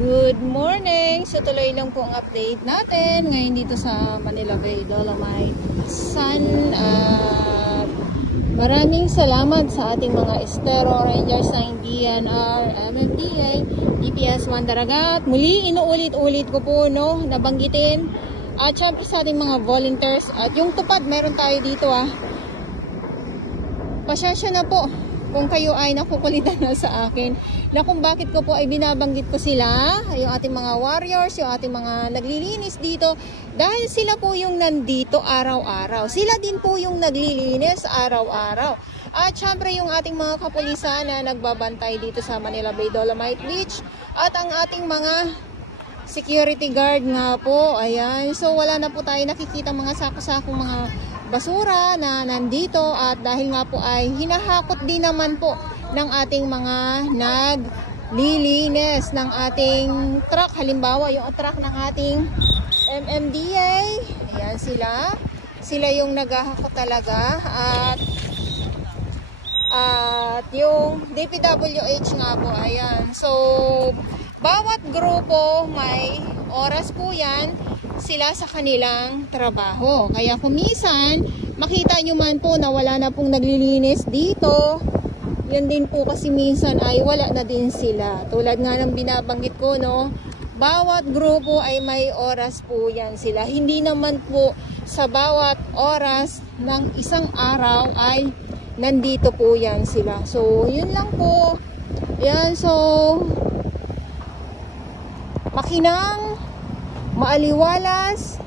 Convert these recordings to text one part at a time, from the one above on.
Good morning! So tuloy lang po ang update natin ngayon dito sa Manila Bay Dolomite Sun. Maraming salamat sa ating mga Estero Rangers ng DNR, MMDA, DPS Mandaragat. Muli inuulit-ulit ko po nabanggitin. At syempre sa ating mga volunteers at yung tupad meron tayo dito Pasyensya na po kung kayo ay nakukulitan na sa akin na kung bakit ko po ay binabanggit ko sila, yung ating mga warriors, yung ating mga naglilinis dito, dahil sila po yung nandito araw-araw. Sila din po yung naglilinis araw-araw. At syempre yung ating mga kapulisan na nagbabantay dito sa Manila Bay Dolomite Beach at ang ating mga security guard nga po. Ayan. So wala na po tayo nakikita mga sako-sakong mga basura na nandito at dahil nga po ay hinahakot din naman po ng ating mga naglilinis ng ating truck. Halimbawa yung truck ng ating MMDA. Ayan sila. Sila yung naghahakot talaga at yung DPWH nga po. Ayan. So bawat grupo may oras po yan sila sa kanilang trabaho. Kaya kung minsan, makita nyo man po na wala na pong naglilinis dito, yun din po kasi minsan ay wala na din sila. Tulad nga ng binabanggit ko, bawat grupo ay may oras po yan sila. Hindi naman po sa bawat oras ng isang araw ay nandito po yan sila. So, yun lang po. Yan, so, makinang maaliwalas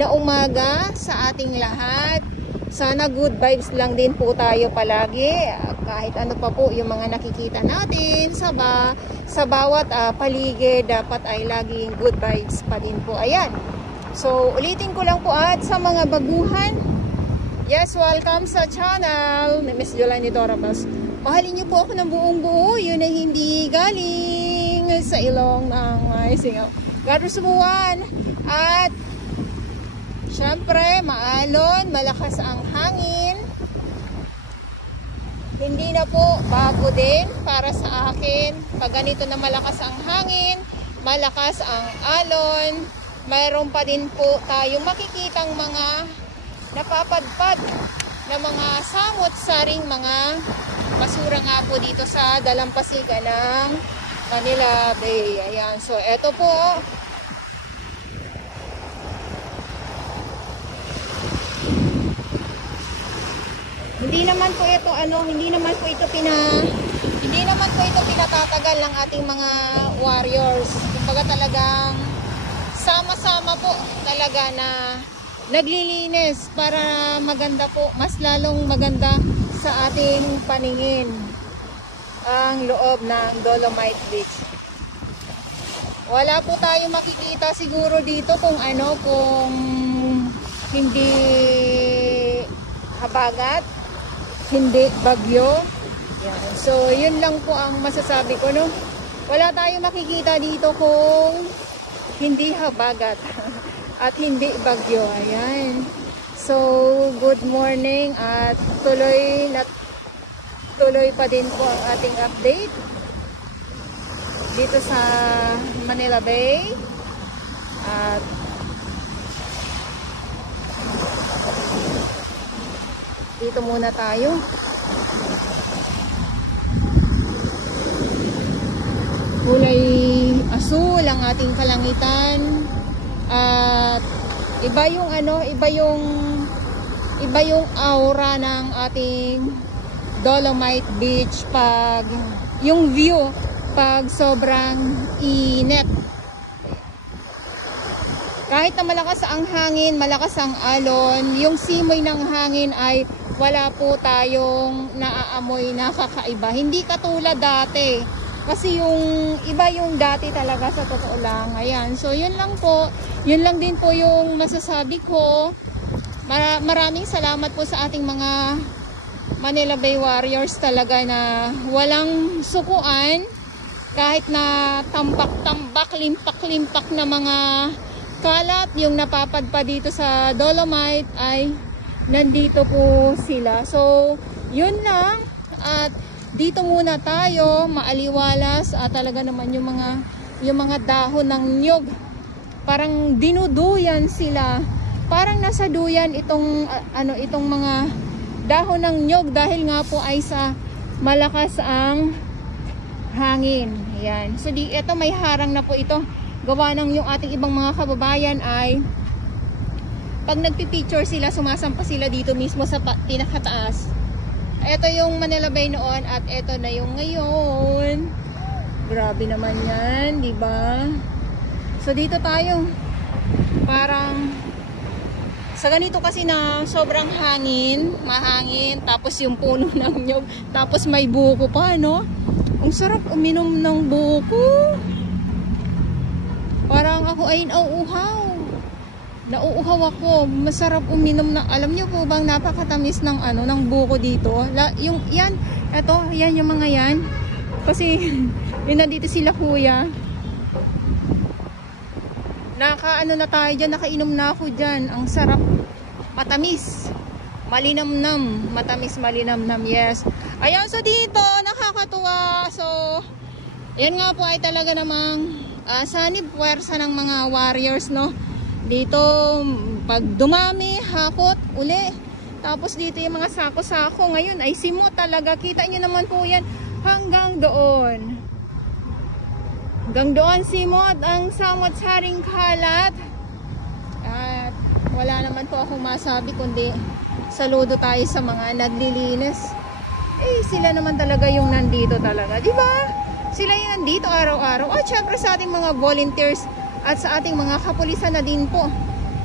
na umaga sa ating lahat. Sana good vibes lang din po tayo palagi. Kahit ano pa po yung mga nakikita natin sa bawat paligid, dapat ay laging good vibes pa din po. Ayan. So, ulitin ko lang po at sa mga baguhan. Yes, welcome sa channel ni Miss Jolani Dorabas. Mahalin niyo po ako ng buong buo. Yun ay hindi galing sa ilong ng may singaw. God sumuwan at syempre maalon, malakas ang hangin. Hindi na po bago din para sa akin pag ganito na malakas ang hangin, malakas ang alon, mayroon pa din po tayong makikitang mga napapadpad na mga samot-saring mga basura nga po dito sa dalampasigan ng Manila Bay. Ayan. So, eto po. Hindi naman po ito hindi naman po ito pinatatagal ng ating mga warriors. Kumbaga talagang sama-sama po talaga na naglilinis para maganda po, mas lalong maganda sa ating paningin ang loob ng Dolomite Beach. Wala po tayo makikita siguro dito kung hindi habagat, hindi bagyo. Yan. So yun lang po ang masasabi ko, Wala tayo makikita dito kung hindi habagat at hindi bagyo. Ayan. So good morning at tuloy pa din po ang ating update dito sa Manila Bay at dito muna tayo. Kulay asul ang ating kalangitan at iba yung aura ng ating Dolomite Beach pag yung view pag sobrang init. Kahit na malakas ang hangin, malakas ang alon, yung simoy ng hangin ay wala po tayong naaamoy na kakaiba. Hindi katulad dati. Kasi yung iba yung dati talaga sa totoo lang. Ayan. So yun lang po. Yun lang din po yung masasabi ko. Maraming salamat po sa ating mga Manila Bay Warriors talaga na walang sukuan kahit na tambak-tambak, limpak-limpak na mga kalat yung napapadpa dito sa Dolomite ay nandito po sila. So yun lang at dito muna tayo maaliwalas at talaga naman yung mga yung mga dahon ng nyog. Parang dinuduyan sila. Parang nasa duyan itong itong mga dahon ng nyog dahil nga po ay sa malakas ang hangin. Ayan. So ito may harang na po ito. Gawa ng yung ating ibang mga kababayan ay pag nagpipicture sila, sumasampa sila dito mismo sa pinakataas. Ito yung Manila Bay noon at ito na yung ngayon. Grabe naman yan, di ba? So dito tayo. Parang sa ganito kasi na sobrang hangin, mahangin, tapos yung puno ng nyog, tapos may buko pa, no? Ang sarap uminom ng buko. Parang ako ay nauuhaw. Nauuhaw ako. Masarap uminom na. Alam niyo po bang napakatamis ng ng buko dito? Yung yan, yan yung mga yan. Kasi yun nandito sila kuya. Na tayo diyan, nakainom na ako diyan. Ang sarap. Matamis. Malinamnam. Matamis, malinamnam. Yes. Ayan, so dito nakakatuwa. So yan nga po ay talaga namang sanib puwersa ng mga warriors, no? Dito, pag dumami, hakot, uli. Tapos dito yung mga sako-sako. Ngayon ay simot talaga. Kita nyo naman po yan hanggang doon. Hanggang doon simot ang samot-saring kalat. At wala naman po akong masabi kundi saludo tayo sa mga naglilinis. Sila naman talaga yung nandito talaga. Diba? Sila yung nandito araw-araw. At syempre sa ating mga volunteers at sa ating mga kapulisan na din po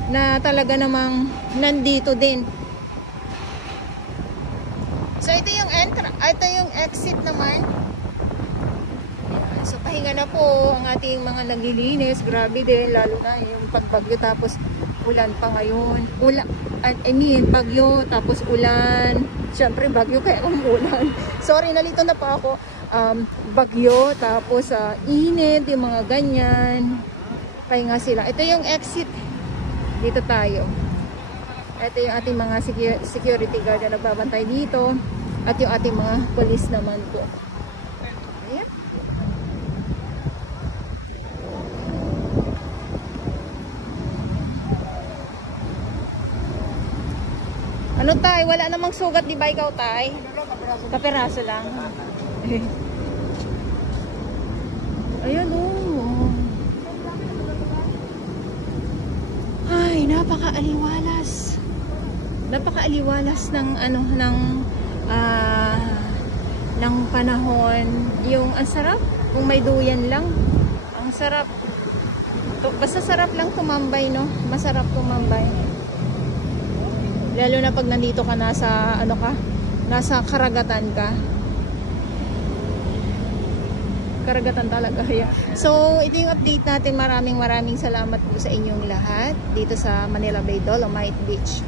na talaga namang nandito din. So ito yung exit naman. So pahinga na po ang ating mga naglilinis. Grabe din, lalo na yung pagbagyo tapos ulan pa ngayon. Bagyo tapos ulan. Siyempre bagyo kaya umulan. Sorry, nalito na pa ako. Bagyo tapos init, yung mga ganyan. Pahinga sila. Ito yung exit. Dito tayo. Ito yung ating mga security guard na nagbabantay dito. At yung ating mga police naman po. Ayan. Ano tay? Wala namang sugat, di ba ikaw tay? Kaperaso lang. Ayan Ay, napakaaliwalas. Napakaaliwalas ng ng panahon. Yung ang sarap kung may duyan lang. Ang sarap. Basta sarap lang tumambay, no? Masarap tumambay. Lalo na pag nandito ka nasa nasa karagatan ka. Karagatan talaga. So, ito yung update natin. Maraming salamat po sa inyong lahat dito sa Manila Bay, Dolomite Beach.